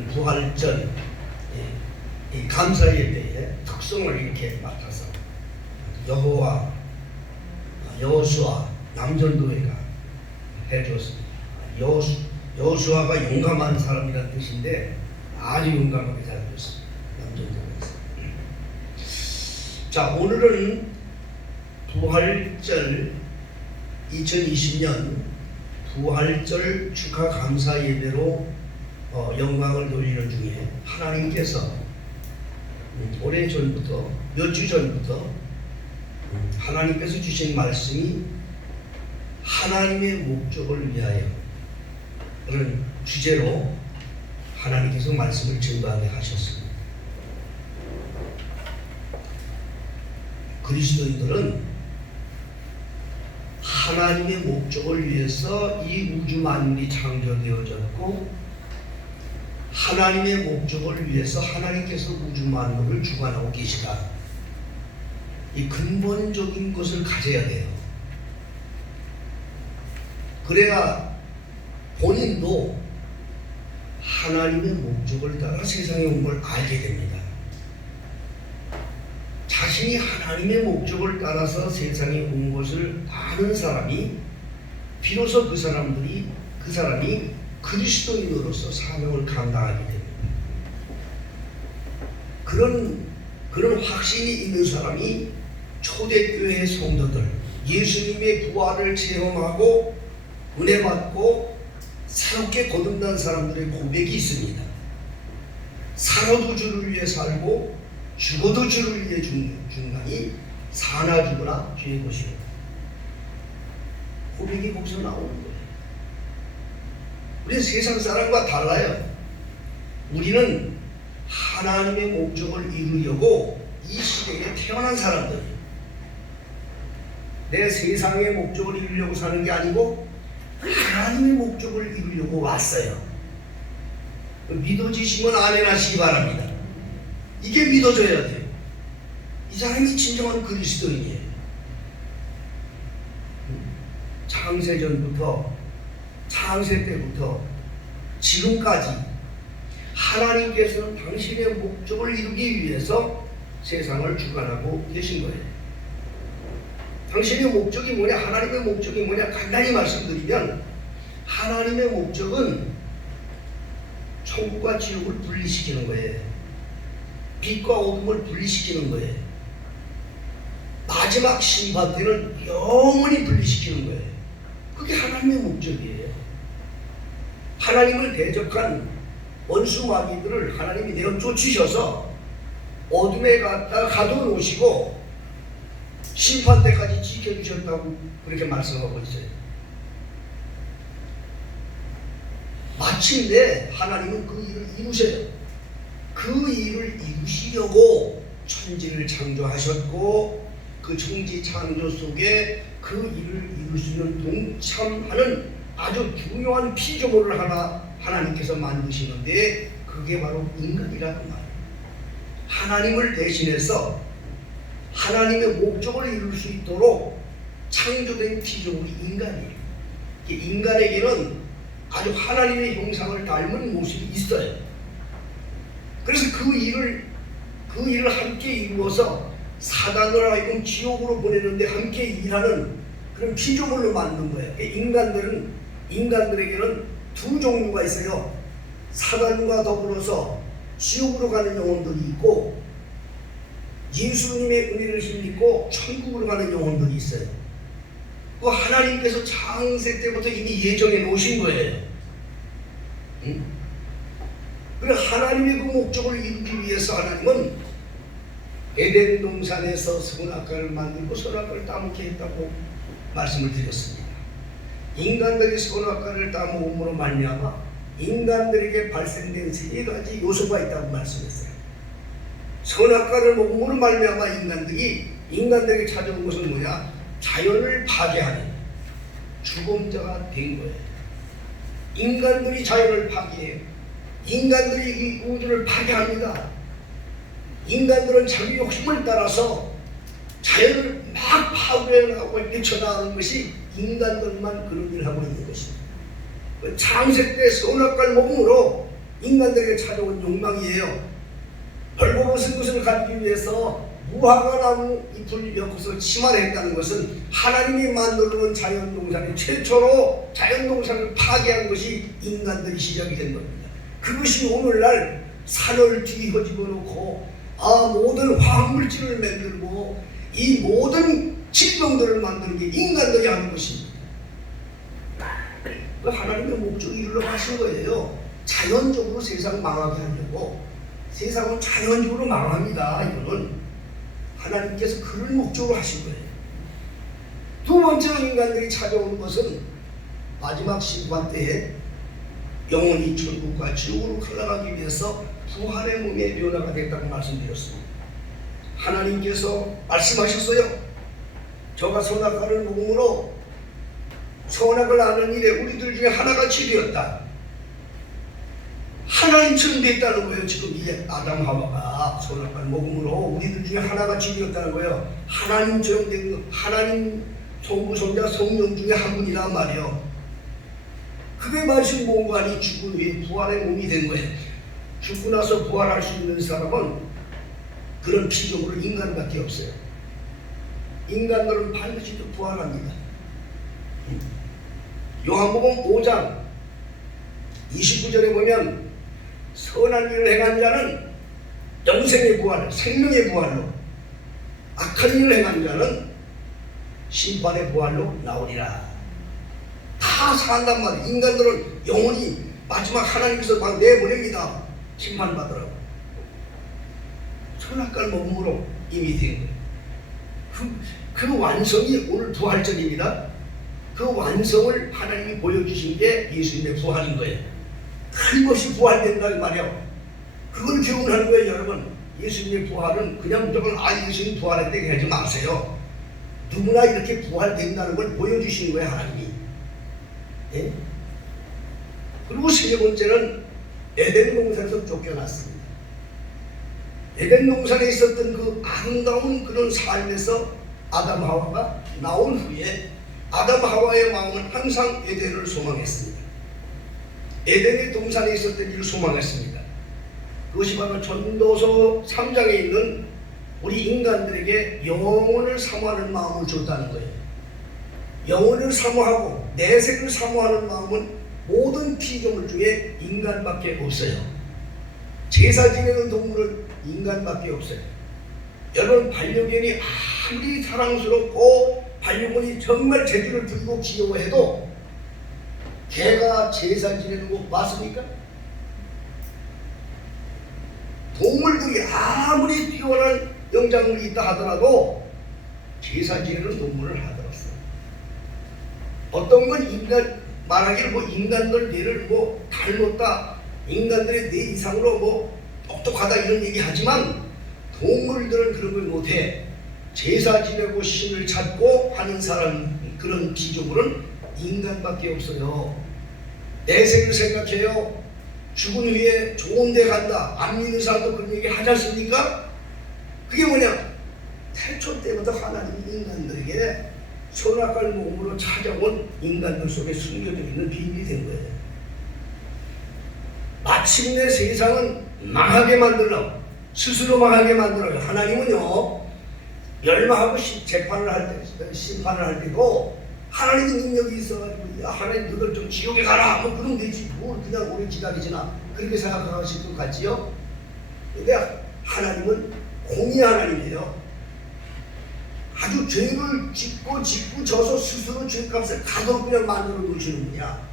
부활절 이 감사 예배의 특성을 이렇게 맡아서 여호수아 남전도회가 해주었습니다. 여호수아가 용감한 사람이라는 뜻인데 아주 용감하게 잘 되었습니다. 남전도회에서. 자, 오늘은 부활절 2020년 부활절 축하 감사 예배로 영광을 돌리는 중에 하나님께서 오래전부터 몇 주 전부터 하나님께서 주신 말씀이 하나님의 목적을 위하여 그런 주제로 하나님께서 말씀을 증거하게 하셨습니다. 그리스도인들은 하나님의 목적을 위해서 이 우주 만물이 창조되어졌고 하나님의 목적을 위해서 하나님께서 우주 만물을 주관하고 계시다. 이 근본적인 것을 가져야 돼요. 그래야 본인도 하나님의 목적을 따라 세상에 온 걸 알게 됩니다. 자신이 하나님의 목적을 따라서 세상에 온 것을 아는 사람이 비로소 그 사람이 그리스도인으로서 사명을 감당하게 됩니다. 그런 확신이 있는 사람이 초대교회 성도들, 예수님의 부활을 체험하고 은혜 받고 새롭게 거듭난 사람들의 고백이 있습니다. 살아도 주를 위해 살고 죽어도 주를 위해 죽나니 사나 죽으나 주의 것이요. 고백이 거기서 나오는 거예요. 우리는 세상 사람과 달라요. 우리는 하나님의 목적을 이루려고 이 시대에 태어난 사람들이에요. 내 세상의 목적을 이루려고 사는 게 아니고 하나님의 목적을 이루려고 왔어요. 믿어지시면 아멘 하시기 바랍니다. 이게 믿어져야 돼요. 이 사람이 진정한 그리스도인이에요. 창세 때부터 지금까지 하나님께서는 당신의 목적을 이루기 위해서 세상을 주관하고 계신 거예요. 당신의 목적이 뭐냐, 하나님의 목적이 뭐냐 간단히 말씀드리면 하나님의 목적은 천국과 지옥을 분리시키는 거예요. 빛과 어둠을 분리시키는 거예요. 마지막 심판 때는 영원히 분리시키는 거예요. 그게 하나님의 목적이에요. 하나님을 대적한 원수 마귀들을 하나님이 내어 쫓으셔서 어둠에 갖다 가둬놓으시고 심판 때까지 지켜주셨다고 그렇게 말씀하고 있어요. 마침내 하나님은 그 일을 이루셔요. 그 일을 이루시려고 천지를 창조하셨고 그 천지 창조 속에 그 일을 이룰 수 있는 동참하는 아주 중요한 피조물을 하나님께서 만드시는데 그게 바로 인간이라는 말이에요. 하나님을 대신해서 하나님의 목적을 이룰 수 있도록 창조된 피조물이 인간이에요. 인간에게는 아주 하나님의 형상을 닮은 모습이 있어요. 그래서 그 일을 함께 이루어서 사단을 하여금 지옥으로 보내는데 함께 일하는 그런 피조물로 만든 거예요. 인간들에게는 두 종류가 있어요. 사단과 더불어서 지옥으로 가는 영혼들이 있고 예수님의 은혜를 힘입고 천국으로 가는 영혼들이 있어요. 그 하나님께서 창세 때부터 이미 예정해 놓으신 거예요. 그래 하나님의 그 목적을 이루기 위해서 하나님은 에덴 동산에서 선악과를 만들고 선악과를 따먹게 했다고 말씀을 드렸습니다. 인간들이 선악과를 따먹음으로 말미암아 인간들에게 발생된 세 가지 요소가 있다고 말씀했어요. 선악과를 먹음으로 말미암아 인간들에게 찾아온 것은 뭐냐? 자연을 파괴하는 주범자가 된 거예요. 인간들이 자연을 파괴해요. 인간들이 이 우주를 파괴합니다. 인간들은 자기 욕심을 따라서 자연을 막 파괴하고 헤쳐나가는 것이 인간들만 그런 일을 하고 있는 것입니다. 창세 때 선악과를 먹음으로 인간들에게 찾아온 욕망이에요. 벌거벗은 것을 가리기 위해서 무화과 나무 잎을 엮어서 치마를 했다는 것은 하나님이 만들어놓은 자연동산의 최초로 자연동산을 파괴한 것이 인간들이 시작이 된 겁니다. 그것이 오늘날 산을 뒤집어 놓고 모든 화학물질을 만들고 이 모든 질병들을 만드는 게 인간들이 하는 것입니다. 하나님의 목적이 이르러 가신 거예요. 자연적으로 세상 망하게 하려고. 세상은 자연적으로 망합니다. 이거는 하나님께서 그를 목적으로 하신 거예요. 두 번째로 인간들이 찾아온 것은 마지막 심판 때에 영혼이 천국과 지옥으로 흘러가기 위해서 부활의 몸의 변화가 됐다고 말씀드렸습니다. 하나님께서 말씀하셨어요. 저가 선악과를 먹음으로 선악을 아는 일에 우리들 중에 하나같이 되었다. 하나님처럼 됐다는 거예요. 지금 이제 아담 하와가 선악과를 먹음으로 우리들 중에 하나같이 되었다는 거예요. 하나님처럼 된 거, 하나님 성부, 성자, 성령 중에 한 분이란 말이에요. 그게 마치 몸관이 죽은 후에 부활의 몸이 된 거예요. 죽고 나서 부활할 수 있는 사람은 그런 피조물로 인간밖에 없어요. 인간들은 반드시 또 부활합니다. 요한복음 5장 29절에 보면 선한 일을 행한 자는 영생의 부활, 생명의 부활로, 악한 일을 행한 자는 심판의 부활로 나오리라. 다 산단 말이에요. 인간들은 영원히 마지막 하나님께서 막 내보냅니다. 심판받으라고. 선악과를 먹음으로 이미 된 거예요. 그 완성이 오늘 부활절입니다. 그 완성을 하나님이 보여주신 게 예수님의 부활인 거예요. 그것이 부활된다 이 말이에요. 그걸 기억하는 거예요. 여러분, 예수님의 부활은 그냥 무조건 예수님 부활했대 하지 마세요. 누구나 이렇게 부활된다는 걸 보여주시는 거예요. 하나님이. 예? 그리고 세 번째는 에덴 동산에서 쫓겨났습니다. 에덴 동산에 있었던 그 아름다운 그런 삶에서 아담 하와가 나온 후에 아담 하와의 마음은 항상 에덴을 소망했습니다. 에덴의 동산에 있었던 일을 소망했습니다. 그것이 바로 전도서 3장에 있는 우리 인간들에게 영혼을 사모하는 마음을 줬다는 거예요. 영혼을 사모하고 내생을 사모하는 마음은 모든 피조물 중에 인간밖에 없어요. 제사 지내는 동물은 인간밖에 없어요. 여러분, 반려견이 아무리 사랑스럽고 반려견이 정말 재주를 부리고 귀여워해도 개가 제사 지내는 거 맞습니까? 동물들이 아무리 뛰어난 영장물이 있다 하더라도 제사 지내는 동물을 하더랐어요. 어떤 건 말하기를 인간들 뇌를 닮았다, 인간들의 뇌 이상으로 똑똑하다 이런 얘기 하지만 동물들은 그런 걸 못해. 제사 지내고 신을 찾고 하는 사람, 그런 피조물은 인간밖에 없어요. 내생을 생각해요. 죽은 후에 좋은 데 간다. 안 믿는 사람도 그런 얘기 하지 않습니까? 그게 뭐냐? 태초 때부터 하나님이 인간들에게 선악과를 몸으로 찾아온 인간들 속에 숨겨져 있는 비밀이 된 거예요. 마침내 세상은 망하게 만들려고, 스스로 망하게 만들어요. 하나님은요, 멸망하고 재판을 할 때, 심판을 할 때도 하나님의 능력이 있어가지고, 야, 하나님 너들 좀 지옥에 가라! 그러면 되지. 그냥 오래 기다리지나. 그렇게 생각하실 것 같지요? 근데 하나님은 공의 하나님이에요. 아주 죄를 짓고 져서 스스로 죄값을 가도록 그냥 만들어 놓으시는 분이야.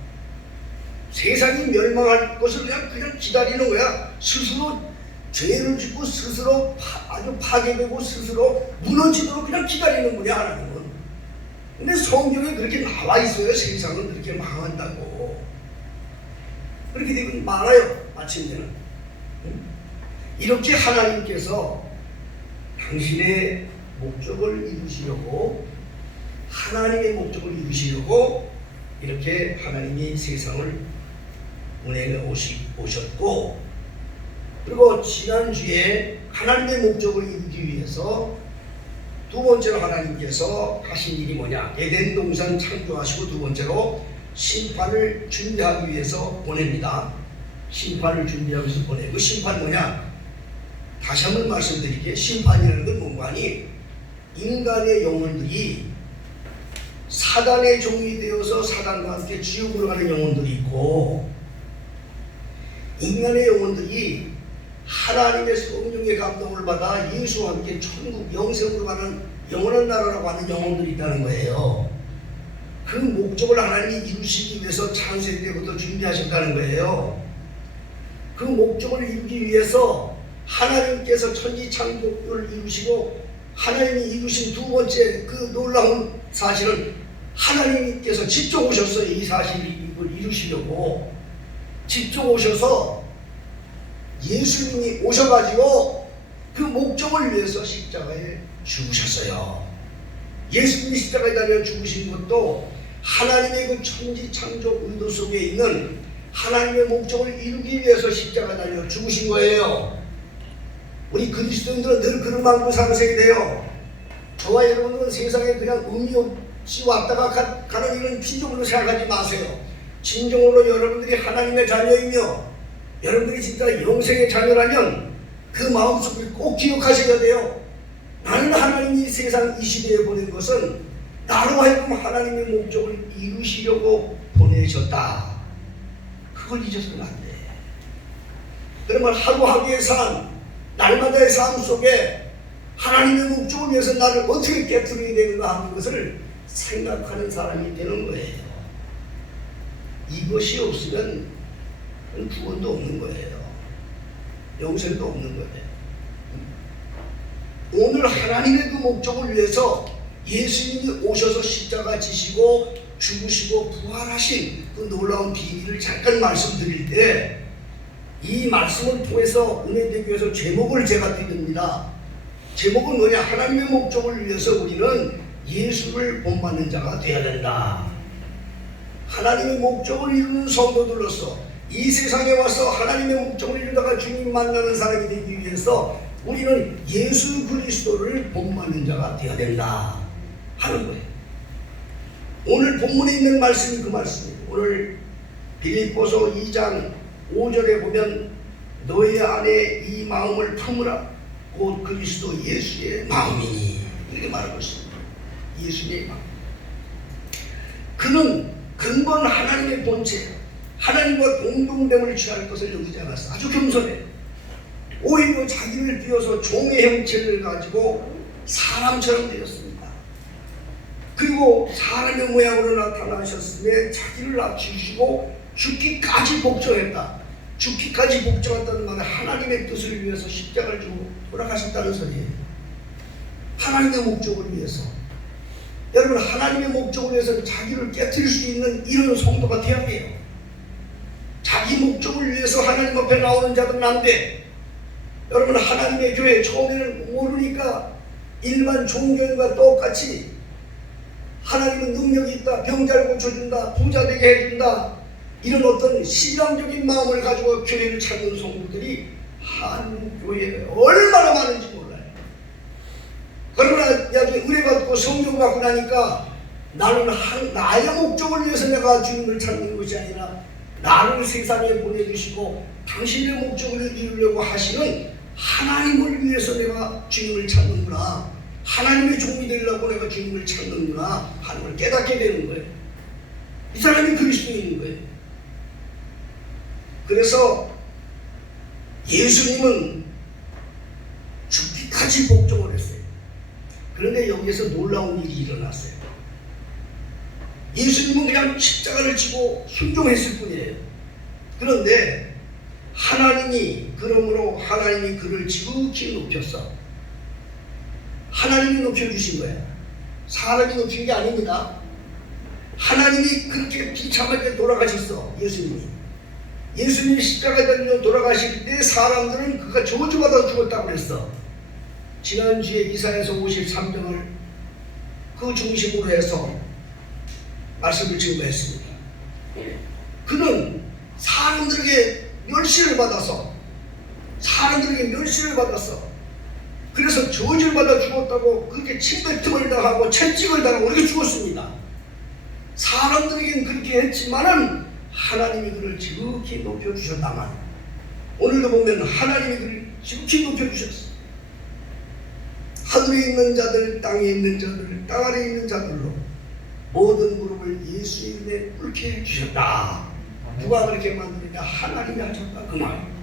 세상이 멸망할 것을 그냥 기다리는 거야. 스스로 죄를 짓고 스스로 아주 파괴되고 스스로 무너지도록 그냥 기다리는 분이야, 하나님은. 근데 성경에 그렇게 나와 있어요. 세상은 그렇게 망한다고. 그렇게 되면 말아요, 마침내는. 이렇게 하나님께서 당신의 목적을 이루시려고, 하나님의 목적을 이루시려고 이렇게 하나님이 세상을 운행해 오셨고, 그리고 지난주에 하나님의 목적을 이루기 위해서 두 번째로 하나님께서 하신 일이 뭐냐? 에덴 동산 창조하시고 두 번째로 심판을 준비하기 위해서 보냅니다. 심판을 준비하고 있어 보내. 그 심판 뭐냐? 다시 한번 말씀드릴게요. 심판이라는 건 뭔가 하니 인간의 영혼들이 사단의 종이 되어서 사단과 함께 지옥으로 가는 영혼들이 있고, 인간의 영혼들이 하나님의 성령의 감동을 받아 예수와 함께 천국 영생으로 가는 영원한 나라라고 하는 영혼들이 있다는 거예요. 그 목적을 하나님이 이루시기 위해서 창세 때부터 준비하셨다는 거예요. 그 목적을 이루기 위해서 하나님께서 천지창조를 이루시고, 하나님이 이루신 두 번째 그 놀라운 사실은 하나님께서 직접 오셨어요. 이 사실을 이루시려고 직접 오셔서 예수님이 오셔가지고 그 목적을 위해서 십자가에 죽으셨어요. 예수님이 십자가에 달려 죽으신 것도 하나님의 그 천지창조 의도 속에 있는 하나님의 목적을 이루기 위해서 십자가에 달려 죽으신 거예요. 우리 그리스도인들은 늘 그런 마음으로 살아서야 돼요. 저와 여러분들은 세상에 그냥 의미 없이 왔다가 가는 이런 피조물로 생각하지 마세요. 진정으로 여러분들이 하나님의 자녀이며 여러분들이 진짜 영생의 자녀라면 그 마음속에 꼭 기억하셔야 돼요. 나는 하나님이 세상 이 시대에 보낸 것은 나로 하여금 하나님의 목적을 이루시려고 보내셨다. 그걸 잊어서는 안 돼. 그러면 하루하루의 삶, 날마다의 삶 속에 하나님의 목적을 위해서 나를 어떻게 깨뜨려야 되는가 하는 것을 생각하는 사람이 되는 거예요. 이것이 없으면 구원도 없는 거예요. 영생도 없는 거예요. 오늘 하나님의 그 목적을 위해서 예수님이 오셔서 십자가 지시고 죽으시고 부활하신 그 놀라운 비밀을 잠깐 말씀드릴 때, 이 말씀을 통해서 은혜대교에서 제목을 제가 드립니다. 제목은 뭐냐? 하나님의 목적을 위해서 우리는 예수를 본받는 자가 되어야 된다. 하나님의 목적을 이루는 성도들로서 이 세상에 와서 하나님의 목적을 이루다가 주님 만나는 사람이 되기 위해서 우리는 예수 그리스도를 본받는 자가 되어야 된다 하는 거예요. 오늘 본문에 있는 말씀이 그 말씀이에요. 오늘 빌립보서 2장 5절에 보면 너희 안에 이 마음을 품으라 곧 그리스도 예수의 마음이니, 이렇게 말하고 있습니다. 예수의 마음. 그는 근본 하나님의 본체, 하나님과 동등됨을 취할 것을 여기지 않았어. 아주 겸손해. 오히려 자기를 비워서 종의 형체를 가지고 사람처럼 되었습니다. 그리고 사람의 모양으로 나타나셨음에 자기를 낮추시고 죽기까지 복종했다. 죽기까지 복종했다는 말은 하나님의 뜻을 위해서 십자가를 지고 돌아가셨다는 소리예요. 하나님의 목적을 위해서. 여러분, 하나님의 목적을 위해서는 자기를 깨뜨릴 수 있는 이런 성도가 되어야 해요. 자기 목적을 위해서 하나님 앞에 나오는 자들은 안 돼. 여러분, 하나님의 교회 처음에는 모르니까 일반 종교인과 똑같이 하나님은 능력이 있다, 병자를 고쳐준다, 부자 되게 해준다, 이런 어떤 신앙적인 마음을 가지고 교회를 찾는 성도들이 한국 교회에 얼마나 많은지 몰라요. 그러나 여기 은혜받고 성령 받고 나니까 나는 나의 목적을 위해서 내가 주님을 찾는 것이 아니라 나를 세상에 보내주시고 당신의 목적을 이루려고 하시는 하나님을 위해서 내가 주님을 찾는구나, 하나님의 종이 되려고 내가 주님을 찾는구나 하는 걸 깨닫게 되는 거예요. 이 사람이 그리스도인인 거예요. 그래서 예수님은 죽기까지 복종을 했어요. 그런데 여기에서 놀라운 일이 일어났어요. 예수님은 그냥 십자가를 지고 순종했을 뿐이에요. 그런데 그러므로 하나님이 그를 지극히 높였어. 하나님이 높여주신 거예요. 사람이 높인 게 아닙니다. 하나님이 그렇게 비참하게 돌아가셨어. 예수님이 십자가에 달려 돌아가실 때 사람들은 그가 저주받아 죽었다고 그랬어. 지난주에 이사야서 53장을 그 중심으로 해서 말씀을 증거했습니다. 그는 사람들에게 멸시를 받아서 그래서 저주를 받아 죽었다고 그렇게 침뱉음을 당하고 채찍을 당하고 이렇게 죽었습니다. 사람들에게는 그렇게 했지만은 하나님이 그를 지극히 높여주셨다만 오늘도 보면 하나님이 그를 지극히 높여주셨어. 하늘에 있는 자들, 땅에 있는 자들, 땅 아래에 있는 자들로 모든 무릎을 예수의 이름에 꿇게 해주셨다. 누가 그렇게 만드느냐? 하나님이 하셨다 그 말이에요.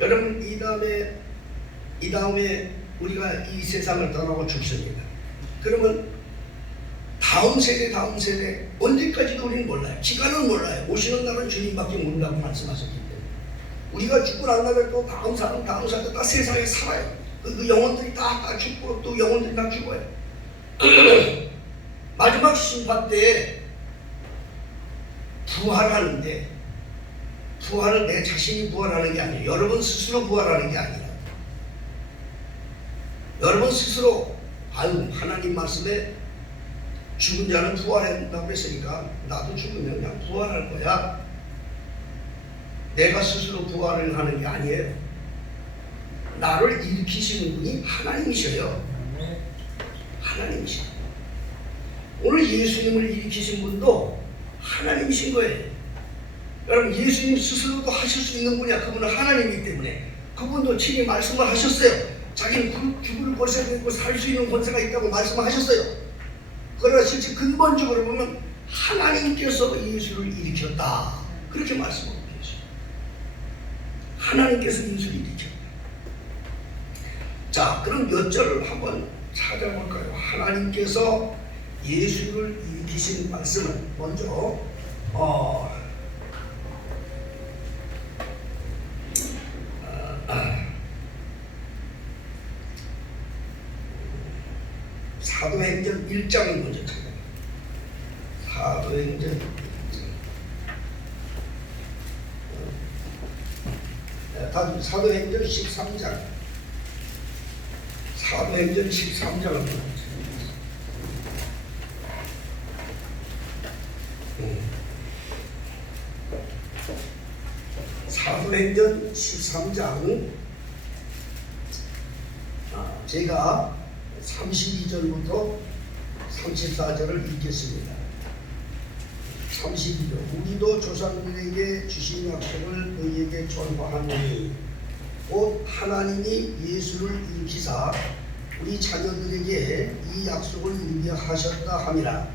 여러분 이 다음에 우리가 이 세상을 떠나고 죽습니다. 그러면 다음 세대 언제까지도 우리는 몰라요. 기간은 몰라요. 오시는 날은 주님밖에 모른다고 말씀하셨기 때문에 우리가 죽고 난 다음에 또 다음 사람 다 세상에 살아요. 그 영혼들이 다 죽고 또 영혼들이 다 죽어요. 마지막 심판 때에 부활하는데 부활은 내 자신이 부활하는 게 아니에요. 여러분 스스로 부활하는 게 아니라 여러분 스스로 하나님 말씀에 죽은 자는 부활한다고 했으니까 나도 죽으면 그냥 부활할 거야. 내가 스스로 부활을 하는 게 아니에요. 나를 일으키시는 분이 하나님이셔요. 하나님이셔요. 오늘 예수님을 일으키신 분도 하나님이신 거예요. 여러분 예수님 스스로도 하실 수 있는 분이야. 그분은 하나님이기 때문에 그분도 친히 말씀을 하셨어요. 자기는 죽을 권세가 있고 살 수 있는 권세가 있다고 말씀하셨어요. 그러나 실제 근본적으로 보면 하나님께서 예수를 일으켰다. 그렇게 말씀하고 계세요. 하나님께서 예수를 일으켰다. 자, 그럼 몇 절을 한번 찾아볼까요? 하나님께서 예수를 일으키신 말씀은 먼저 사도행전 1장을 먼저 찾아요. 사도행전 1장. 사도행전 13장. 사도행전 13장을 먼저 찾아요. 사도행전 13장 제가 32절부터 34절을 읽겠습니다. 32절 우리도 조상들에게 주신 약속을 너희에게 전파하노니 곧 하나님이 예수를 일으키사 우리 자녀들에게 이 약속을 이루게 하셨다 함이라.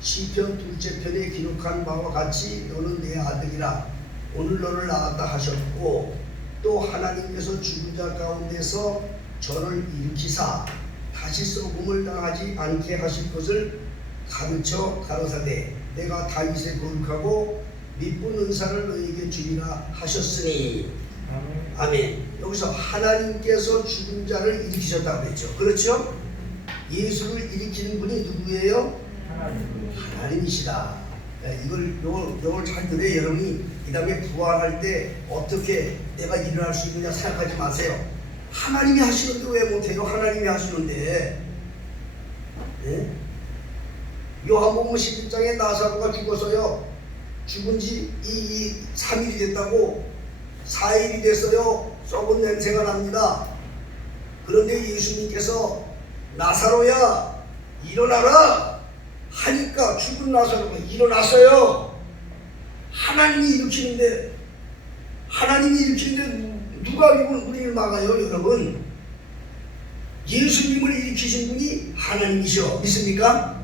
시편 2째 편에 기록한 바와 같이 너는 내 아들이라 오늘 너를 낳았다 하셨고 또 하나님께서 죽은 자 가운데서 저를 일으키사 다시 썩음을 당하지 않게 하실 것을 가르쳐 가로사대 내가 다윗의 거룩하고 미쁜 은사를 너에게 주리라 하셨으니 아멘. 여기서 하나님께서 죽은 자를 일으키셨다고 했죠. 그렇죠? 예수를 일으키는 분이 누구예요? 하나님이시다. 이걸 잘 들어야 여러분이 이 다음에 부활할 때 어떻게 내가 일어날 수 있느냐 생각하지 마세요. 하나님이 하시는데 왜 못해요? 하나님이 하시는데. 예? 요한복음 11장에 나사로가 죽어서요. 죽은 지 3일이 됐다고 4일이 됐어요. 썩은 냄새가 납니다. 그런데 예수님께서 나사로야 일어나라 하니까 죽은 나사로가 일어났어요. 하나님이 일으키는데 누가 우리를 막아요? 여러분 예수님을 일으키신 분이 하나님이셔. 믿습니까?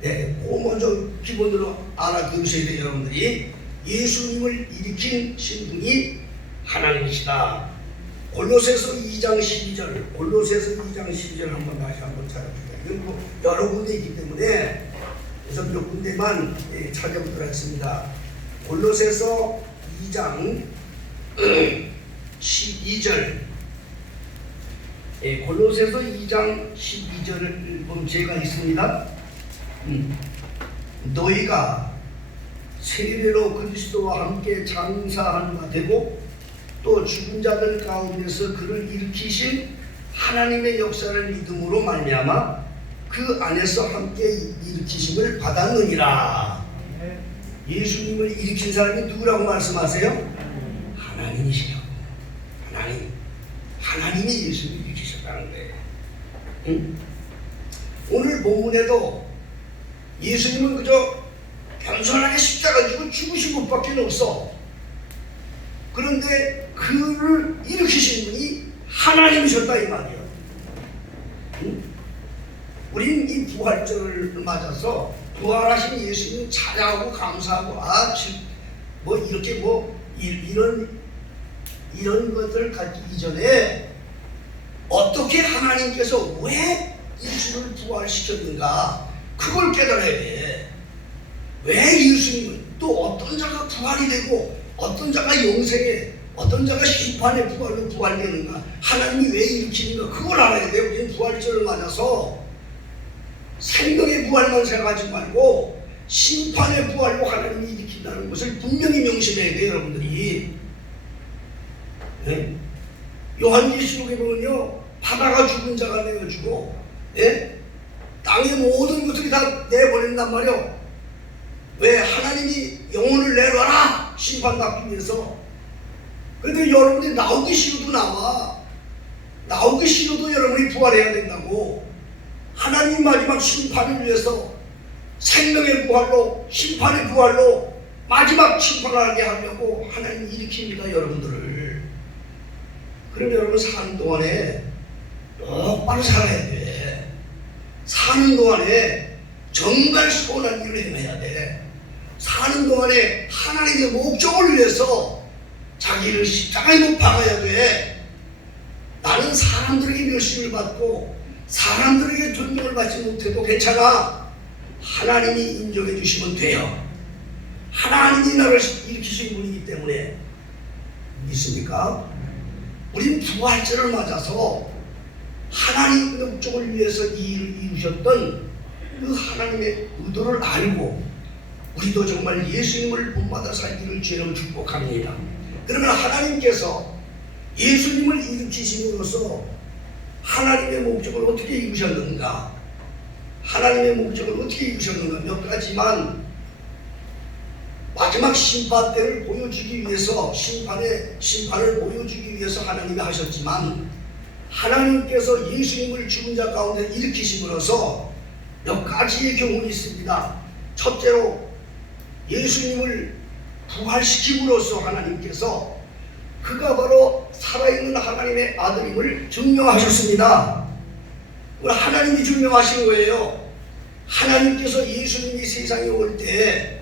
네, 그 먼저 기본으로 알아두셔야 돼요. 여러분들이 예수님을 일으키신 분이 하나님이시다. 골로새서 2장 12절 골로새서 2장 12절 한번 다시 한번 찾아봅니다. 이건 뭐 여러 군데 있기 때문에 그래서 몇 군데만 찾아보도록 하겠습니다. 골로새서 2장 12절 골로새서 2장 12절을 보면 제가 있습니다. 너희가 세례로 그리스도와 함께 장사한 바 되고 또 죽은 자들 가운데서 그를 일으키신 하나님의 역사를 믿음으로 말미암아 그 안에서 함께 일으키심을 받았느니라. 예수님을 일으킨 사람이 누구라고 말씀하세요? 하나님이시라고. 하나님이 예수님을 일으키셨다는 거예요. 오늘 본문에도 예수님은 그저 겸손하게 십자가 지고 죽으신 것밖에 없어. 그런데 그를 일으키신 분이 하나님이셨다 이 말이야. 응? 우린 이 부활절을 맞아서 부활하신 예수님 찬양하고 감사하고 뭐 이렇게 뭐 이런 것들을 갖기 이전에 어떻게 하나님께서 왜 예수를 부활시켰는가 그걸 깨달아야 돼. 왜 예수님은 또 어떤 자가 부활이 되고 어떤 자가 영생에 어떤 자가 심판의 부활로 부활되는가 하나님이 왜 일으키는가 그걸 알아야 돼. 우리는 부활절을 맞아서 생명의 부활만 생각하지 말고 심판의 부활로 하나님이 일으킨다는 것을 분명히 명심해야 돼요 여러분들이. 네? 요한계시록에 보면요 바다가 죽은 자가 내어주고 네? 땅의 모든 것들이 다 내버린단 말이요. 왜? 하나님이 영혼을 내놔라 심판받기 위해서. 그런데 여러분들이 나오기 싫어도 나와. 나오기 싫어도 여러분이 부활해야 된다고. 하나님 마지막 심판을 위해서 생명의 부활로 심판의 부활로 마지막 심판을 하게 하려고 하나님이 일으킵니다 여러분들을. 그럼 여러분 사는 동안에 똑바로 살아야 돼. 사는 동안에 정말 선한 일을 행해야 돼. 사는 동안에 하나님의 목적을 위해서 자기를 십자가에 못 박아야 돼. 나는 사람들에게 멸시를 받고 사람들에게 존경을 받지 못해도 괜찮아. 하나님이 인정해 주시면 돼요. 하나님이 나를 일으키신 분이기 때문에. 믿습니까? 우린 부활절을 맞아서 하나님의 목적을 위해서 이 일을 이루셨던 그 하나님의 의도를 알고 우리도 정말 예수님을 본받아 살기를 주님을 축복합니다. 그러면 하나님께서 예수님을 일으키심으로써 하나님의 목적을 어떻게 이루셨는가? 하나님의 목적을 어떻게 이루셨는가? 몇 가지만 마지막 심판 때를 보여주기 위해서 심판을 보여주기 위해서 하나님이 하셨지만 하나님께서 예수님을 죽은 자 가운데 일으키심으로써 몇 가지의 경우가 있습니다. 첫째로 예수님을 부활시킴으로써 하나님께서 그가 바로 살아있는 하나님의 아들임을 증명하셨습니다. 하나님이 증명하신 거예요. 하나님께서 예수님이 세상에 올 때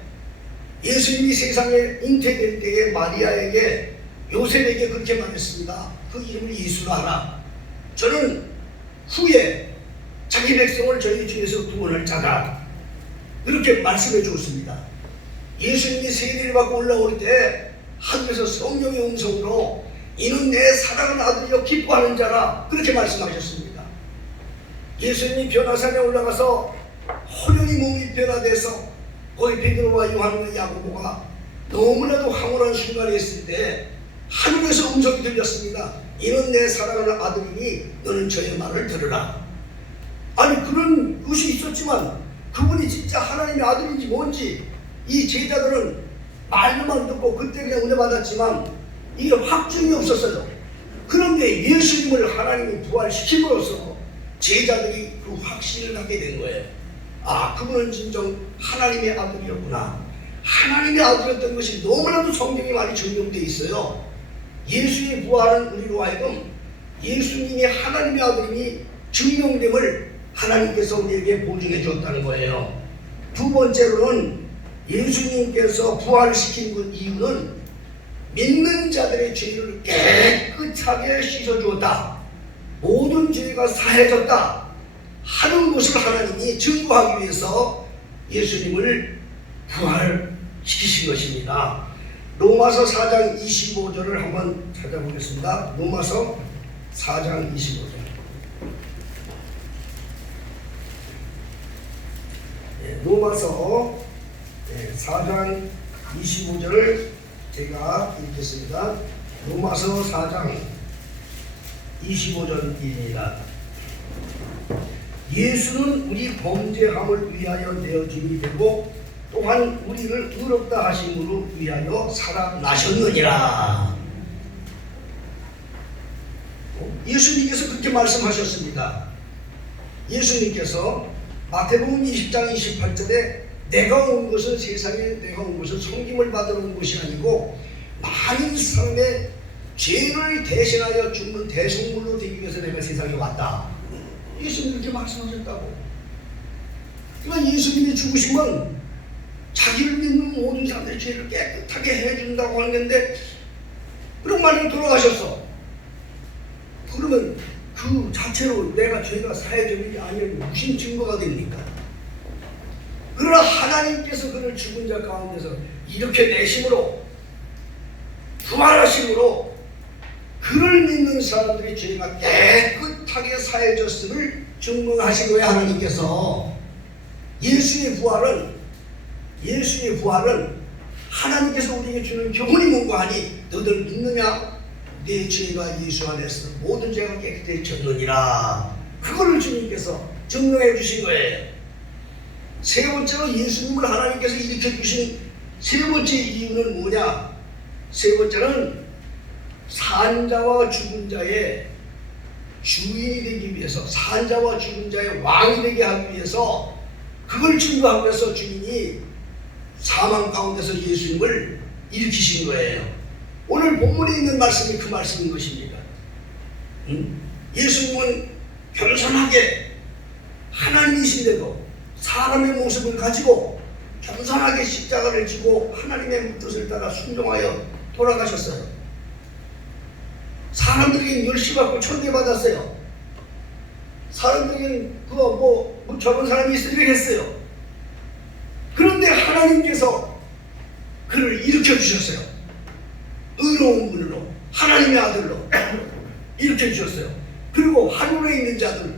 예수님이 세상에 잉태될 때에 마리아에게 요셉에게 그렇게 말했습니다. 그 이름을 예수라 하라. 저는 후에 자기 백성을 저희 중에서 구원할 자다. 이렇게 말씀해 주었습니다. 예수님이 세례를 받고 올라올 때 하늘에서 성령의 음성으로 이는 내 사랑하는 아들이여 기뻐하는 자라 그렇게 말씀하셨습니다. 예수님이 변화산에 올라가서 호련히 몸이 변화돼서 거기 베드로와 요한과 야고보가 너무나도 황홀한 순간에 있을 때 하늘에서 음성이 들렸습니다. 이는 내 사랑하는 아들이니 너는 저의 말을 들으라. 아니 그런 것이 있었지만 그분이 진짜 하나님의 아들인지 뭔지 이 제자들은 말만 듣고 그때 그냥 은혜 받았지만 이게 확증이 없었어요. 그런데 예수님을 하나님이 부활시킴으로써 제자들이 그 확신을 갖게 된 거예요. 아, 그분은 진정 하나님의 아들이었구나. 하나님의 아들이었던 것이 너무나도 성경에 많이 적용되어 있어요. 예수의 부활은 우리로 하여금 예수님이 하나님의 아들임이 증명됨을 하나님께서 우리에게 보증해 주었다는 거예요. 두 번째로는 예수님께서 부활시킨 그 이유는 믿는 자들의 죄를 깨끗하게 씻어주었다. 모든 죄가 사해졌다 하는 것을 하나님이 증거하기 위해서 예수님을 부활시키신 것입니다. 로마서 4장 25절을 한번 찾아보겠습니다. 로마서 4장 25절. 로마서 4장 25절을 제가 읽겠습니다. 로마서 4장 25절입니다. 예수는 우리 범죄함을 위하여 내어짐이 되고 또한 우리를 의롭다 하심으로 위하여 살아나셨느니라. 예수님께서 그렇게 말씀하셨습니다. 예수님께서 마태복음 20장 28절에 내가 온 것은 세상에 내가 온 것은 섬김을 받으러 온 것이 아니고 많은 사람의 죄를 대신하여 죽는 대속물로 되기 위해서 내가 세상에 왔다. 예수님이 그렇게 말씀하셨다고. 그러니까 예수님이 죽으시면 자기를 믿는 모든 사람들의 죄를 깨끗하게 해준다고 하는 건데 그런 말을 돌아가셨어. 그러면 그 자체로 내가 죄가 사해지는 게 아니면 무슨 증거가 됩니까? 그러나 하나님께서 그를 죽은 자 가운데서 이렇게 내심으로 부활하심으로 그를 믿는 사람들의 죄가 깨끗하게 사해졌음을 증명하신 거예요. 하나님께서. 예수의 부활은 하나님께서 우리에게 주는 교훈이 뭔가 하니 너들 믿느냐? 내 죄가 예수 안에서 모든 죄가 깨끗해졌느니라. 그거를 주님께서 증명해 주신 거예요. 세 번째로 예수님을 하나님께서 일으켜 주신 세 번째 이유는 뭐냐? 세 번째는 산자와 죽은 자의 주인이 되기 위해서, 산자와 죽은 자의 왕이 되게 하기 위해서, 그걸 증거하기 위해서 주님이 사망 가운데서 예수님을 일으키신 거예요. 오늘 본문에 있는 말씀이 그 말씀인 것입니다. 예수님은 겸손하게 하나님이신데도 사람의 모습을 가지고 겸손하게 십자가를 지고 하나님의 뜻을 따라 순종하여 돌아가셨어요. 사람들에게는 멸시받고 천대받았어요. 사람들에게는 저런 사람이 있으리라 했어요. 그런데 하나님께서 그를 일으켜 주셨어요. 의로운 분으로, 하나님의 아들로 일으켜 주셨어요. 그리고 하늘에 있는 자들,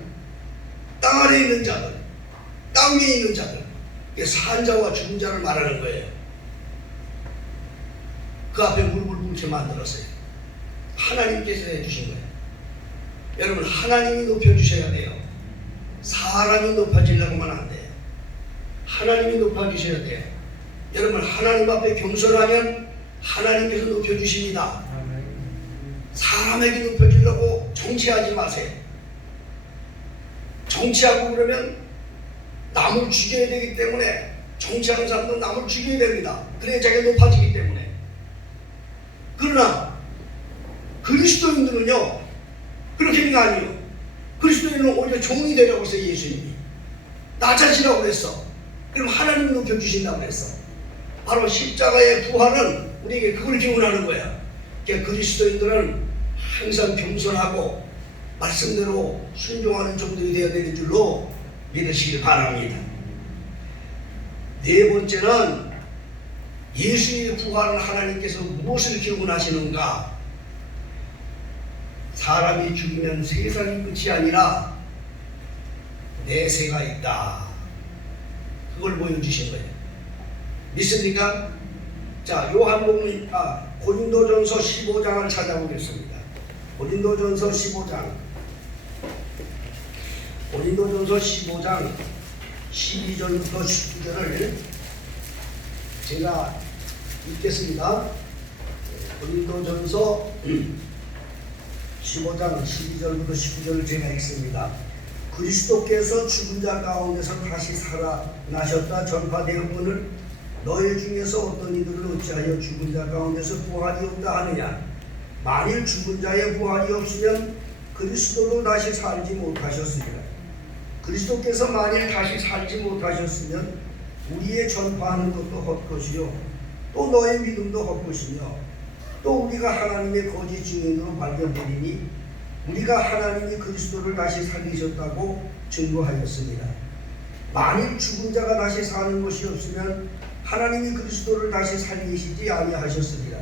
땅 아래에 있는 자들, 땅 위에 있는 자들, 산자와 죽은 자를 말하는 거예요. 그 앞에 무릎을 꿇게 만들었어요. 하나님께서 해주신 거예요. 여러분, 하나님이 높여주셔야 돼요. 사람이 높아지려고만 안 돼요. 하나님이 높아주셔야 돼요. 여러분, 하나님 앞에 겸손하면 하나님께서 높여주십니다. 사람에게 높여주려고 정치하지 마세요. 정치하고 그러면 남을 죽여야 되기 때문에, 정치하는 사람도 남을 죽여야 됩니다. 그래야 자기가 높아지기 때문에. 그러나 그리스도인들은요, 그렇게 하는 게 아니에요. 그리스도인은 오히려 종이 되라고 했어요. 예수님이 낮아지라고 그랬어. 그럼 하나님이 높여주신다고 그랬어. 바로 십자가의 부활은 우리에게 그걸 기원하는 거야. 그러니까 그리스도인들은 항상 겸손하고 말씀대로 순종하는 종들이 되어야 되는 줄로 믿으시길 바랍니다. 네 번째는 예수의 부활을 하나님께서 무엇을 기원하시는가? 사람이 죽으면 세상이 끝이 아니라 내세가 있다. 그걸 보여주신 거예요. 믿습니까? 자, 고린도전서 15장을 찾아보겠습니다. 고린도전서 15장 12절부터 19절을 제가 읽겠습니다. 고린도전서 15장 12절부터 19절을 제가 읽습니다. 그리스도께서 죽은 자 가운데서 다시 살아나셨다 전파되었거늘 너희 중에서 어떤 이들을 어찌하여 죽은 자 가운데서 부활이 없다 하느냐? 만일 죽은 자의 부활이 없으면 그리스도로 다시 살지 못하셨으리라. 그리스도께서 만일 다시 살지 못하셨으면 우리의 전파하는 것도 헛것이요 또 너의 믿음도 헛것이며 또 우리가 하나님의 거짓 증인으로 발견되리니 우리가 하나님이 그리스도를 다시 살리셨다고 증거하였습니다. 만일 죽은 자가 다시 사는 것이 없으면 하나님이 그리스도를 다시 살리시지 아니하셨으리라.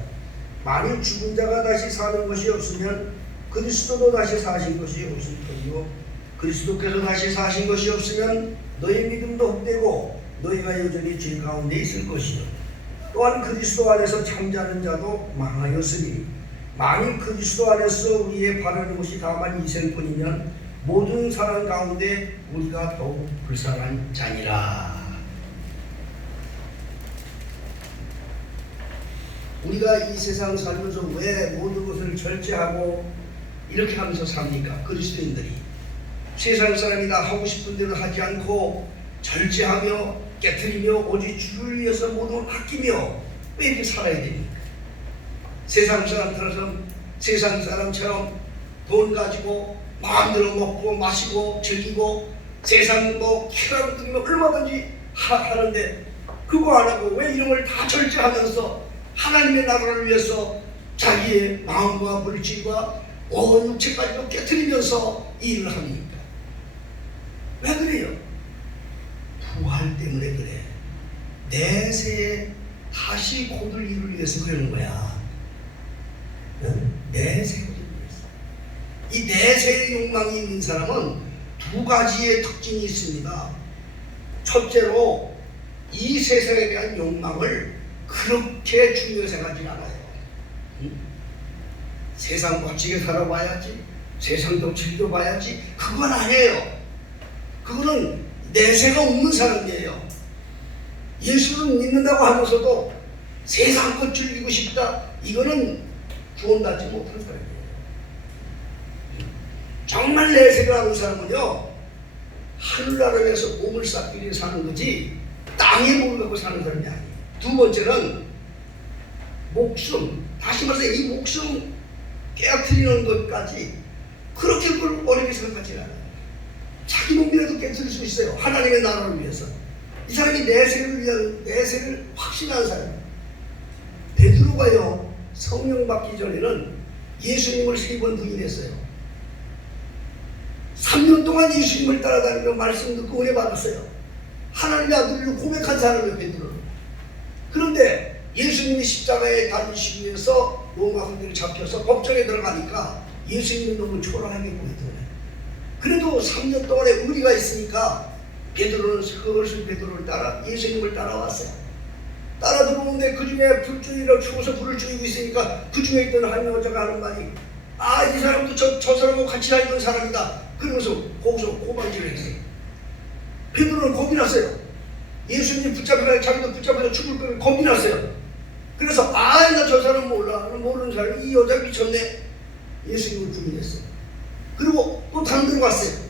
만일 죽은 자가 다시 사는 것이 없으면 그리스도도 다시 사신 것이 없을 것이요 그리스도께서 다시 사신 것이 없으면 너희 믿음도 헛되고 너희가 여전히 죄 가운데 있을 것이요 또한 그리스도 안에서 잠자는 자도 망하였으니 만일 그리스도 안에서 우리의 바라는 것이 다만 이생뿐이면 모든 사람 가운데 우리가 더욱 불쌍한 자니라. 우리가 이 세상 살면서 왜 모든 것을 절제하고 이렇게 하면서 삽니까? 그리스도인들이 세상 사람이 다 하고 싶은 대로 하지 않고 절제하며 깨트리며 오직 주를 위해서 모두 아끼며 왜 이렇게 살아야 됩니까? 세상 사람처럼 돈 가지고 마음대로 먹고 마시고 즐기고 세상 뭐 키라고 들으면 얼마든지 하는데 그거 안 하고 왜 이런 걸 다 절제하면서 하나님의 나라를 위해서 자기의 마음과 물질과 온 육체까지도 깨트리면서 일을 합니까? 왜 그래요? 부활 때문에 그래. 내세에 다시 고들 일을 위해서 그러는 거야. 내세를 위해서. 이 내세의 욕망이 있는 사람은 두 가지의 특징이 있습니다. 첫째로 이 세상에 대한 욕망을 그렇게 중요히 생각하지 않아요. 세상 멋지게 살아봐야지, 세상도 즐겨봐야지, 그건 아니에요. 그거는 내세가 없는 사람이에요. 예수를 믿는다고 하면서도 세상 것 즐기고 싶다, 이거는 구원받지 못한 사람이에요. 정말 내세가 하는 사람은요, 하늘나라에서 몸을 쌓기 위해 사는 거지 땅에 몸을 갖고 사는 사람이 아니에요. 두 번째는 목숨, 다시 말해서 이 목숨 깨트리는 것까지 그렇게 어렵게 생각하지 않아요. 자기 몸이라도 깨트릴 수 있어요. 하나님의 나라를 위해서. 이 사람이 내세를 위한, 내세를 확신하는 사람이에요. 베드로가요, 성령 받기 전에는 예수님을 3번 부인했어요. 3년 동안 예수님을 따라다니며 말씀 듣고 은혜 받았어요. 하나님의 아들을 고백한 사람이에요, 베드로는. 그런데 예수님이 십자가에 달리시기 위해서 로마 군대를 잡혀서 법정에 들어가니까 예수님은 너무 초라하게 보이더래요. 그래도 3년 동안에 의리가 있으니까 베드로는 그것을 베드로를 따라 예수님을 따라왔어요. 따라 들어오는데 그 중에 불주의로 추워서 불을 쬐고 있으니까 그 중에 있던 한 여자가 하는 말이, 아, 이 사람도 저 사람하고 같이 다니던 사람이다. 그러면서 거기서 고발질을 했어요. 베드로는 겁이 났어요. 예수님 붙잡히라, 자기도 붙잡혀서 죽을 거면 겁이 났어요. 그래서 나 저 사람 몰라, 모르는 사람이 이 여자 미쳤네. 예수님을 부인했어요. 그리고 또 다른 데로 갔어요.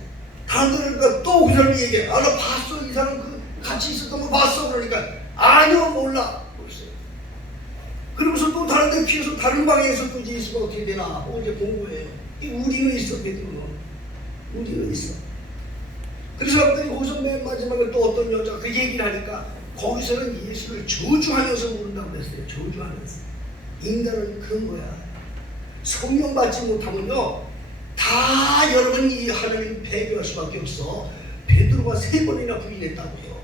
다른 데로 가니까 또 그 사람이 얘기해. 나 봤어. 이 사람 그 같이 있었던 거 봤어. 그러니까 아니요, 몰라. 그랬어요. 그러면서 또 다른 데 피해서 다른 방에서 또 이제 예수가 어떻게 되나 이제 공부해요. 이 우리는 있어, 베드로는. 우리는 있어. 그래서 사람들이 거기서 맨 마지막에 또 어떤 여자가 그 얘기를 하니까 거기서는 예수를 저주하면서 모른다고 그랬어요. 저주하면서. 인간은 그런 거야. 성령 받지 못하면요, 다 여러분 이 하나님 배교할 수밖에 없어. 베드로가 3번이나 부인했다고요.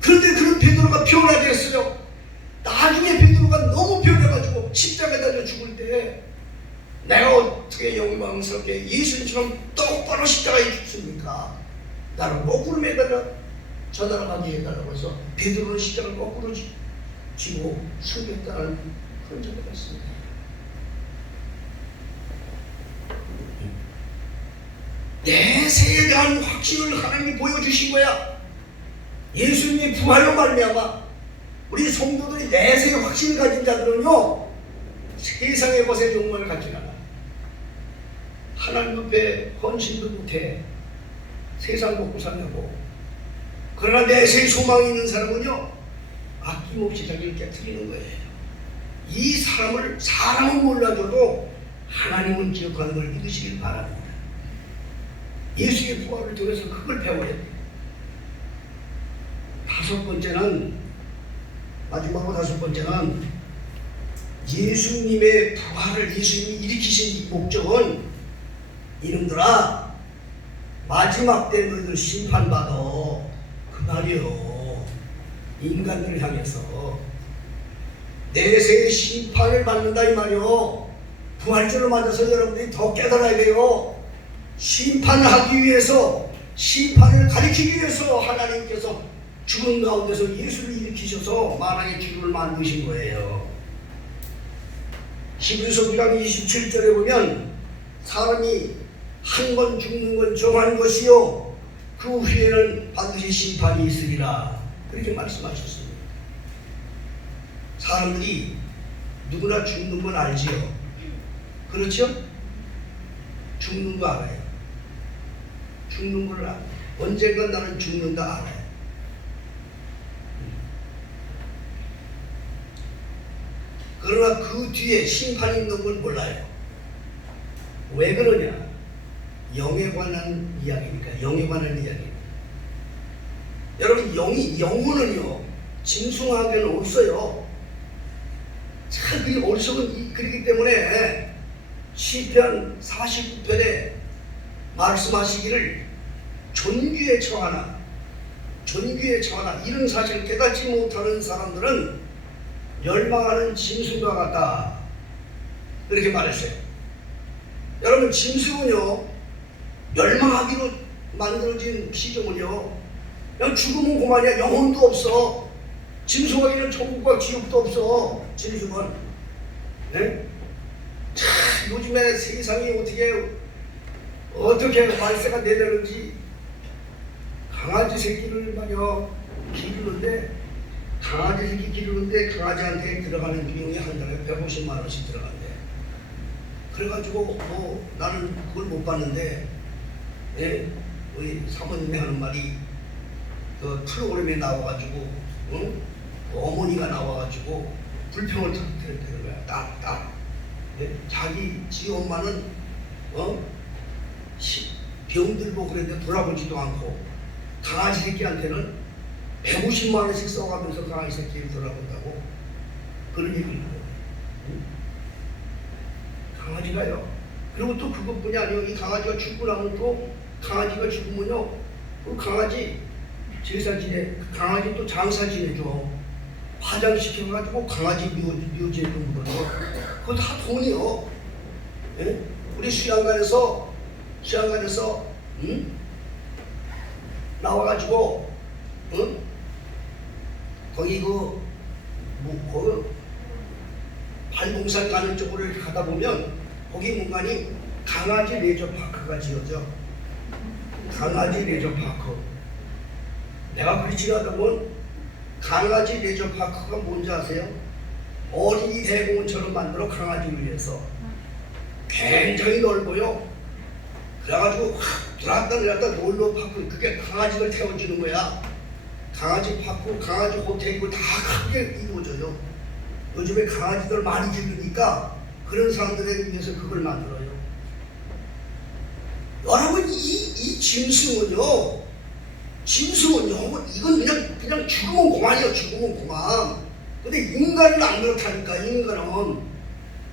그런데 그런 베드로가 변화됐어요. 나중에 베드로가 너무 변해가지고 십자가에 달려 죽을 때 내가 어떻게 영광스럽게 예수님처럼 똑바로 십자가에 죽습니까? 나를 거꾸로 매달아 저 나라 가게 해달라고 해서 베드로는 십자가를 거꾸로 지고 숨겼다는 그런 적이 있습니다. 내세에 대한 확신을 하나님이 보여주신 거야. 예수님의 부활로 말미암아 우리 성도들이 내세의 확신을 가진 자들은요, 세상의 것에 욕망을 갖지 않아. 하나님 앞에 헌신도 못해. 세상 먹고 살려고. 그러나 내세의 소망이 있는 사람은요, 아낌없이 자기를 깨트리는 거예요. 이 사람은 몰라줘도 하나님은 기억하는 걸 믿으시길 바랍니다. 예수의 부활을 통해서 그걸 배워야 돼요. 5번째는, 마지막으로 5번째는 예수님의 부활을, 예수님이 일으키신 목적은, 이놈들아 마지막 때 너희들 심판받아, 그 말이요. 인간들을 향해서 내세의 심판을 받는다 이 말이요. 부활절을 맞아서 여러분들이 더 깨달아야 돼요. 심판을 하기 위해서, 심판을 가리키기 위해서 하나님께서 죽은 가운데서 예수를 일으키셔서 만왕의 기름을 만드신 거예요. 히브리서 1장 27절에 보면 사람이 한 번 죽는 건 정한 것이요 그 후에는 반드시 심판이 있으리라, 그렇게 말씀하셨습니다. 사람들이 누구나 죽는 건 알지요. 그렇죠? 죽는 거 알아요. 죽는 걸 알아요. 언젠가 나는 죽는다 알아요. 그러나 그 뒤에 심판이 있는 걸 몰라요. 왜 그러냐? 영에 관한 이야기니까. 영에 관한 이야기. 여러분, 영혼은요 짐승에게는 없어요. 참 그게 어리석은 그렇기 때문에 시편 49편에 말씀하시기를 존귀에 처하나 이런 사실을 깨닫지 못하는 사람들은 멸망하는 짐승과 같다, 그렇게 말했어요. 여러분, 짐승은요 멸망하기로 만들어진 피조물이요 그냥 죽으면 그만이야. 영혼도 없어. 짐승에게는 천국과 지옥도 없어. 짐승은. 네? 참 요즘에 세상이 어떻게 말세가 내려는지. 강아지 새끼를 말이야 기르는데, 강아지 새끼 기르는데 강아지한테 들어가는 비용이 한 달에 150만 원씩 들어간대. 그래가지고 나는 그걸 못 봤는데, 예? 우리 사모님이 하는 말이 그 프로그램에 나와가지고, 어머니가 나와가지고 불평을 터뜨리는 거야. 딱. 예? 지 엄마는 병들고 그랬는데 돌아보지도 않고 강아지 새끼한테는 150만 원씩 써가면서 강아지 새끼를 돌아본다고 그런 얘기를 해요. 강아지가요. 그리고 또 그것뿐이 아니에요. 이 강아지가 죽고 나면 또 강아지가 죽으면요 그 강아지 제사 지내, 그 강아지 또 장사 지내줘. 화장시켜가지고 강아지 묘지에 둔 거죠. 그거 다 돈이요. 예? 우리 수양관에서 나와가지고 거기 거기 발봉산 가는 쪽으로 가다 보면 거기 문간이 강아지 레저파크가 지어져. 강아지 레저파크. 내가 그리 지나다 보면 강아지 레저파크가 뭔지 아세요? 어린이 대공원처럼 만들어 강아지를 위해서. 굉장히 넓어요. 그래가지고 들어갔다 내렸다 놀러 파크, 그게 강아지를 태워주는 거야. 강아지 파크, 강아지 호텔이고 다 크게 이루어져요. 요즘에 강아지들 많이 기르니까 그런 사람들에 위해서 그걸 만들어요. 여러분, 이 짐승은요 이건 그냥 죽으면 그만이에요. 죽으면 그만. 근데 인간은 안 그렇다니까. 인간은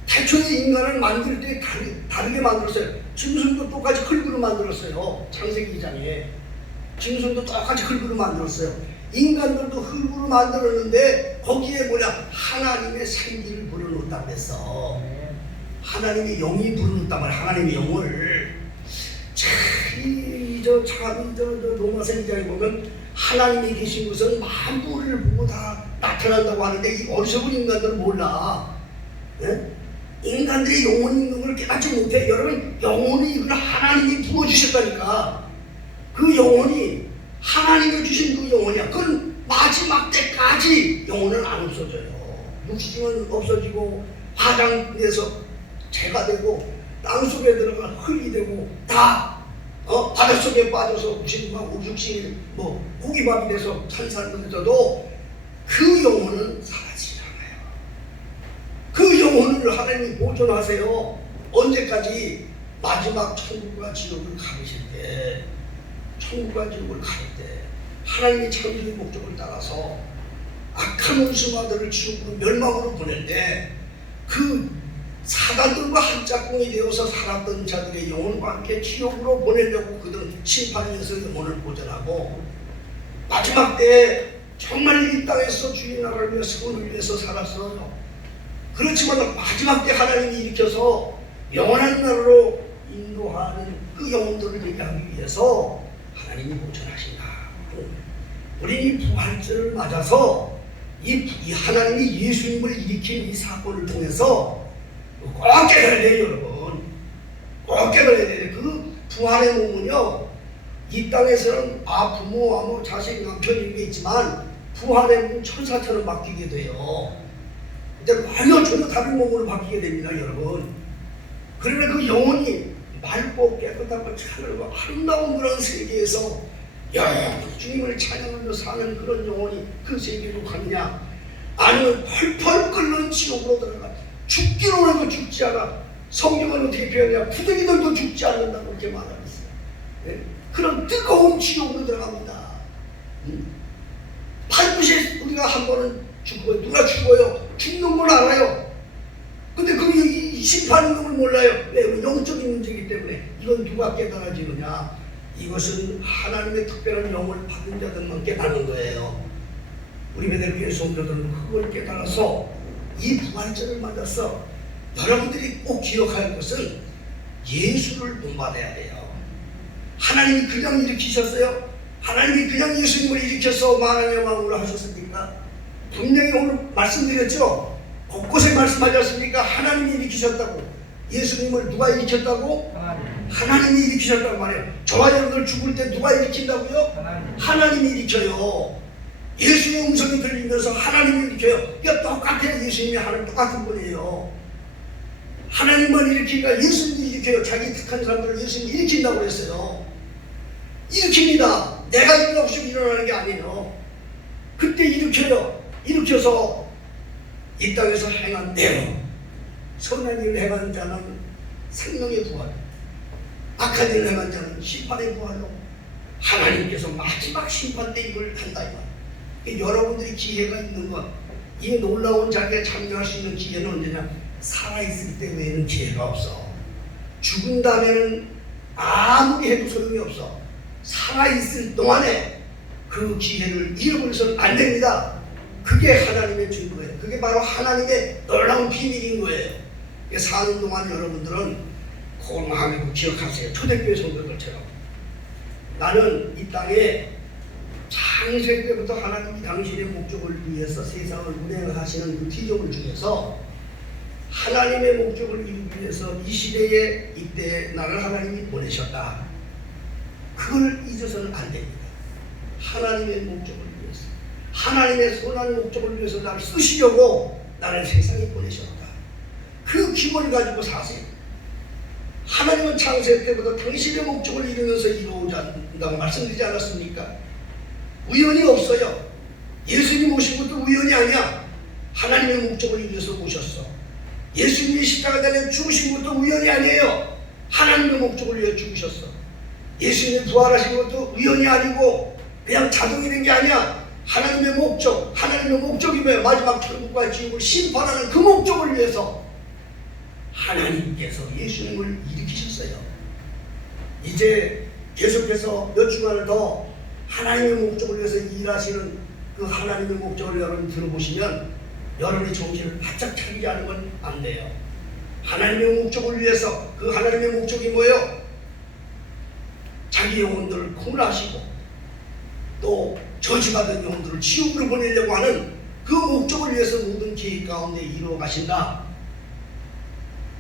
태초에 인간을 만들 때 다르게 만들었어요. 짐승도 똑같이 흙으로 만들었어요. 창세기 2장에 짐승도 똑같이 흙으로 만들었어요. 인간들도 흙으로 만들었는데 거기에 하나님의 생기를 불어넣었다고 했어. 하나님의 영이 불어넣었단 말이야. 하나님의 영을. 로마서 2장에 보면 하나님이 계신 것은 만물을 보고 다 나타난다고 하는데 이 어리석은 인간들은 몰라. 네? 인간들이 영혼이 있는 걸 깨닫지 못해. 여러분, 영혼이 이걸 하나님이 부어주셨다니까. 그 영혼이 하나님이 주신 그 영혼이야. 그건 마지막 때까지 영혼은 안 없어져요. 육신은 없어지고 화장돼서 재가 되고 땅속에 들어가 흙이 되고 다 바닷속에 빠져서 육신이 고기밥이 돼서 산산되어도 그 영혼은 사라지잖아요. 그 영혼을 하나님이 보존하세요. 언제까지? 마지막 천국과 지옥을 가르칠 때, 천국과 지옥을 가를 때 하나님이 창조의 목적을 따라서 악한 원수마들을 지옥으로 멸망으로 보낼 때 그 사단들과 한 짝꿍이 되어서 살았던 자들의 영혼과 함께 지옥으로 보내려고 그들 심판에서 영혼을 보존하고, 마지막 때에 정말 이 땅에서 주의 나라를 위해서 선을 위해서 살았어요. 그렇지만 마지막 때 하나님이 일으켜서 영원한 나라로 인도하는 그 영혼들을 되게 하기 위해서 하나님이 보존하신다. 우리 이 부활절을 맞아서 이 하나님이 예수님을 일으킨 이 사건을 통해서 꼭 깨달아야 돼요, 여러분. 꼭 깨달아야 돼요. 그 부활의 몸은요, 이 땅에서는 부모와 자식, 남편 이런 게 있지만 부활의 몸은 천사처럼 바뀌게 돼요. 근데 전혀 다른 몸으로 바뀌게 됩니다, 여러분. 그러면 그 영혼이 맑고 깨끗하고 찬란하고 아름다운 그런 세계에서 주님을 찬양하며 사는 그런 영혼이 그 세계로 가느냐? 아니면 펄펄 끓는 지옥으로 들어가. 죽기로 해도 죽지 않아. 성경은 어떻게 표현해야 구덩이들도 죽지 않는다고 그렇게 말하고 있어요. 예? 그런 뜨거운 지옥으로 들어갑니다. 반드시 우리가 한 번은 죽어요. 누가 죽어요? 죽는 걸 알아요. 근데 그 심판 있는 걸 몰라요. 왜? 영적인 문제이기 때문에. 이건 누가 깨달아지느냐? 이것은 하나님의 특별한 영을 받은 자들만 깨닫는 거예요. 우리 베델교회 성도들은 그걸 깨달아서 이 부활절을 맞아서 여러분들이 꼭 기억할 것은 예수를 본받아야 돼요. 하나님이 그냥 일으키셨어요? 하나님이 그냥 예수님을 일으켜서 만왕의 왕으로 하셨습니까? 분명히 오늘 말씀드렸죠? 곳곳에 말씀하지 않습니까? 하나님이 일으키셨다고. 예수님을 누가 일으켰다고? 하나님이 일으키셨단 말이에요. 저와 여러분들 죽을 때 누가 일으킨다고요? 하나님이 일으켜요. 예수의 음성이 들리면서 하나님이 일으켜요. 그러니까 똑같아요. 예수님이 하나님 똑같은 분이에요. 하나님만 일으키니까 예수님이 일으켜요. 자기 택한 사람들을 예수님이 일으킨다고 그랬어요. 일으킵니다. 내가 일어나고 싶으면 일어나는 게 아니에요. 그때 일으켜요. 일으켜서 이 땅에서 행한 대로 선한 일을 행한 자는 생명의 부활, 악한 일을 행한 자는 심판의 부활로 하나님께서 마지막 심판 때 이걸 한다 이 말. 여러분들이 기회가 있는 것, 이 놀라운 자리에 참여할 수 있는 기회는 언제냐? 살아있을 때 외에는 기회가 없어. 죽은 다음에는 아무리 해도 소용이 없어. 살아있을 동안에 그 기회를 잃어버려서는 안 됩니다. 그게 하나님의 증거예요. 그게 바로 하나님의 놀라운 비밀인 거예요. 사는 동안 여러분들은 공허하고 기억하세요. 초대교회 성도들처럼 나는 이 땅에 창세 때부터 하나님이 당신의 목적을 위해서 세상을 운행하시는 그 기적을 중에서 하나님의 목적을 이루기 위해서 이 시대에 이때 나를 하나님이 보내셨다. 그걸 잊어서는 안 됩니다. 하나님의 목적을 위해서, 하나님의 선한 목적을 위해서 나를 쓰시려고 나를 세상에 보내셨다. 그 기본을 가지고 사세요. 하나님은 창세 때부터 당신의 목적을 이루면서 이루어오지 않는다고 말씀드리지 않았습니까? 우연이 없어요. 예수님 오신 것도 우연이 아니야. 하나님의 목적을 이루어서 오셨어. 예수님이 십자가에 죽으신 것도 우연이 아니에요. 하나님의 목적을 위해 죽으셨어. 예수님이 부활하신 것도 우연이 아니고 그냥 자동이 된 게 아니야. 하나님의 목적, 하나님의 목적이 뭐예요? 마지막 천국과 지옥을 심판하는 그 목적을 위해서 하나님께서 예수님을 일으키셨어요. 이제 계속해서 몇 주간을 더 하나님의 목적을 위해서 일하시는 그 하나님의 목적을 여러분 들어보시면 여러분의 정신을 바짝 차리지 않으면 안 돼요. 하나님의 목적을 위해서, 그 하나님의 목적이 뭐예요? 자기 영혼들을 구원하시고 또 저주받은 영혼들을 지옥으로 보내려고 하는 그 목적을 위해서 모든 계획 가운데 이루어 가신다.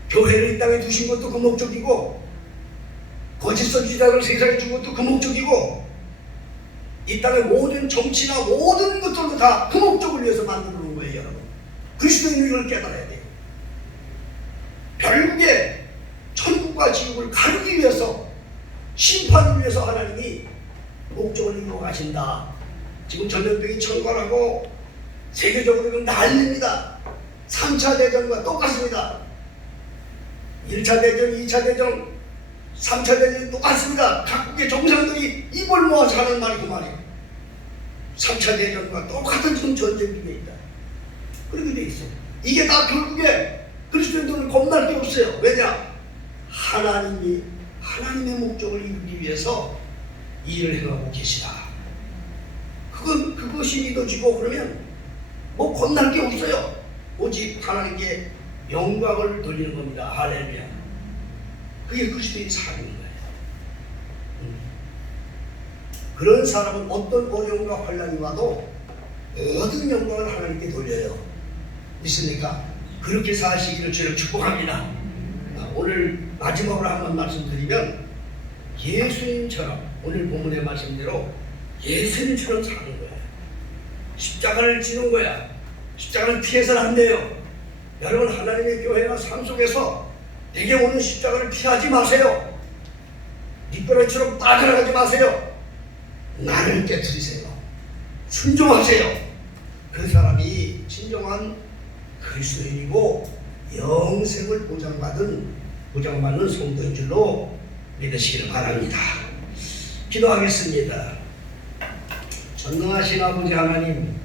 교회를 이 땅에 두신 것도 그 목적이고, 거짓 선지자를 세상에 준 것도 그 목적이고, 이 땅의 모든 정치나 모든 것들도 다 그 목적을 위해서 만들어 놓은 거예요, 여러분. 그리스도인은 이걸 깨달아야 돼요. 결국에 천국과 지옥을 가르기 위해서, 심판을 위해서 하나님이 목적을 이루어 가신다. 지금 전염병이 천발하고 세계적으로 난립니다. 3차 대전과 똑같습니다. 1차 대전, 2차 대전, 3차 대전이 똑같습니다. 각국의 정상들이 입을 모아서 하는 말이 그 말이에요. 3차 대전과 똑같은 지금 전쟁 중에 있다. 그렇게 돼 있어. 이게 다 결국에 그리스도인들은 겁날 게 없어요. 왜냐? 하나님이 하나님의 목적을 이루기 위해서 일을 행하고 계시다. 그것이 믿어지고 그러면 뭐 겁날 게 없어요. 오직 하나님께 영광을 돌리는 겁니다. 할렐루야. 그게 그리스도의 삶인 거예요. 그런 사람은 어떤 어려움과 환난이 와도 모든 영광을 하나님께 돌려요. 믿습니까? 그렇게 사시기를 저는 축복합니다. 오늘 마지막으로 한번 말씀드리면, 예수님처럼, 오늘 본문의 말씀대로 예수님처럼 사는 거야. 십자가를 지는 거야. 십자가를 피해서는 안 돼요. 여러분, 하나님의 교회나 삶 속에서 내게 오는 십자가를 피하지 마세요. 미끄러지처럼 빠져나가지 마세요. 나를 깨트리세요. 순종하세요. 그 사람이 진정한 그리스도인이고 영생을 보장받는 성도인 줄로 믿으시기를 바랍니다. 기도하겠습니다. 전능하신 아버지 하나님,